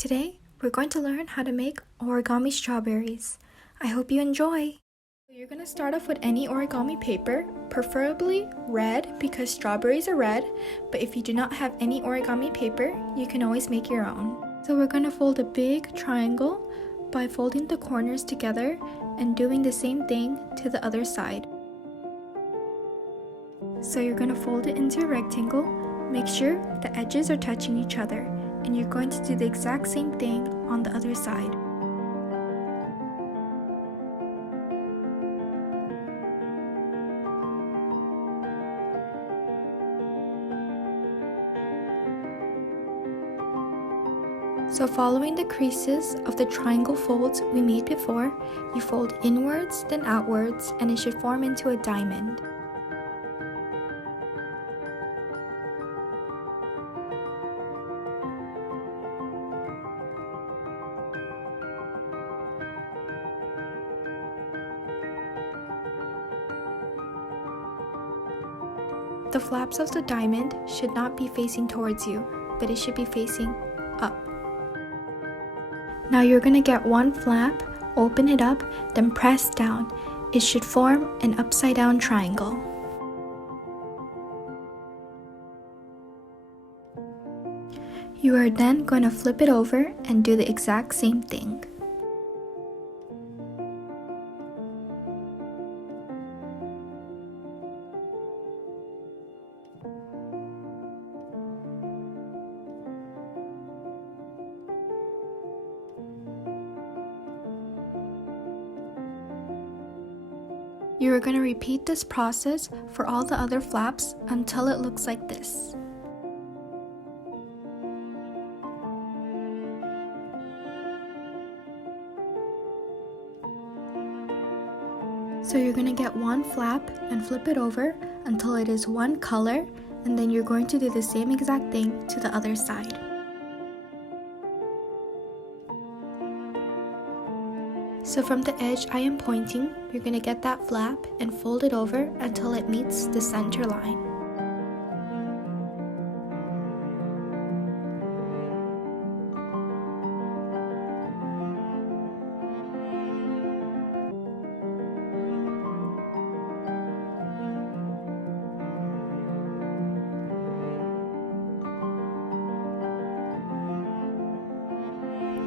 Today, we're going to learn how to make origami strawberries. I hope you enjoy! You're going to start off with any origami paper, preferably red because strawberries are red, but if you do not have any origami paper, you can always make your own. So we're going to fold a big triangle by folding the corners together and doing the same thing to the other side. So you're going to fold it into a rectangle, make sure the edges are touching each other, and you're going to do the exact same thing on the other side. So following the creases of the triangle folds we made before, you fold inwards then outwards and it should form into a diamond. The flaps of the diamond should not be facing towards you, but it should be facing up. Now you're going to get one flap, open it up, then press down. It should form an upside down triangle. You are then going to flip it over and do the exact same thing. You are going to repeat this process for all the other flaps until it looks like this. So you're going to get one flap and flip it over until it is one color, and then you're going to do the same exact thing to the other side. So from the edge I am pointing, you're going to get that flap and fold it over until it meets the center line.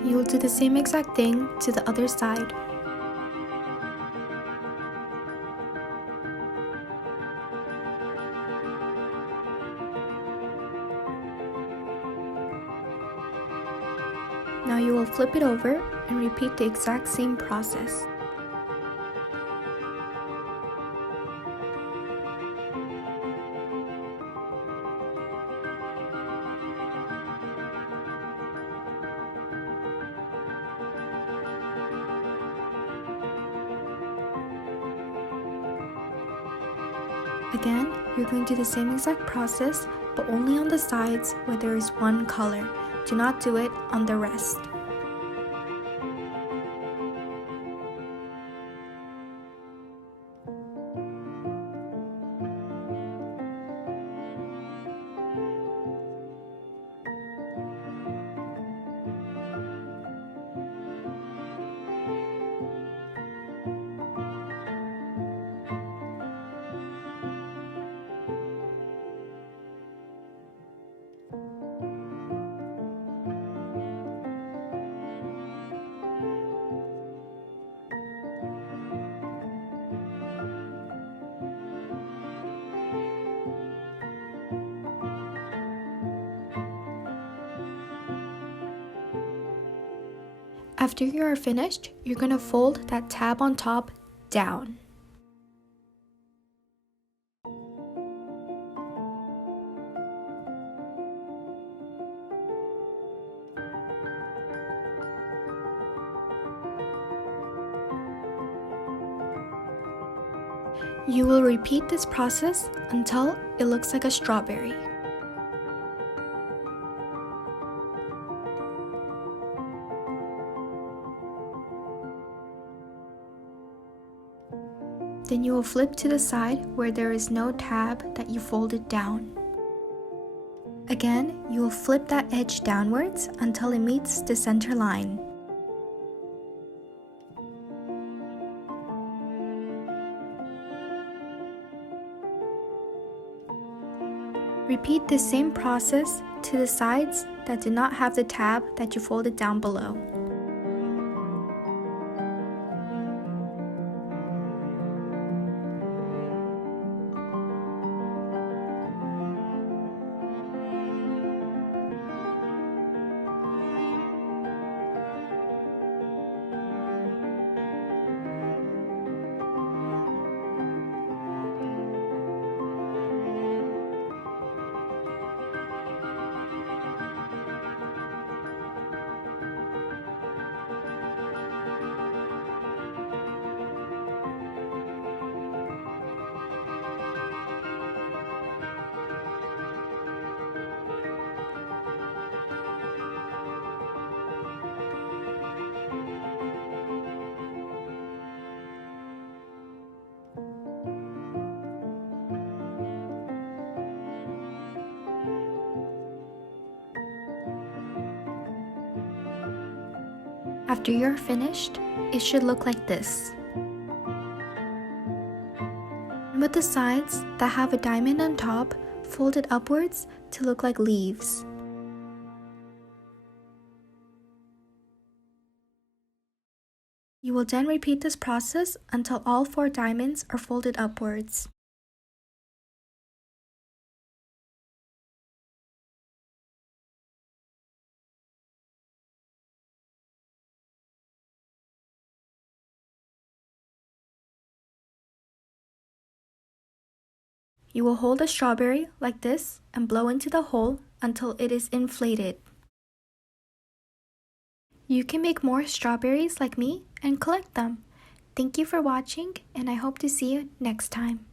You will do the same exact thing to the other side. Now you will flip it over and repeat the exact same process. Again, you're going to do the same exact process, but only on the sides where there is one color. Do not do it on the rest. After you are finished, you're going to fold that tab on top down. You will repeat this process until it looks like a strawberry. Then you will flip to the side where there is no tab that you folded down. Again, you will flip that edge downwards until it meets the center line. Repeat the same process to the sides that do not have the tab that you folded down below. After you're finished, it should look like this. And with the sides that have a diamond on top, fold it upwards to look like leaves. You will then repeat this process until all 4 diamonds are folded upwards. You will hold a strawberry like this and blow into the hole until it is inflated. You can make more strawberries like me and collect them. Thank you for watching, and I hope to see you next time.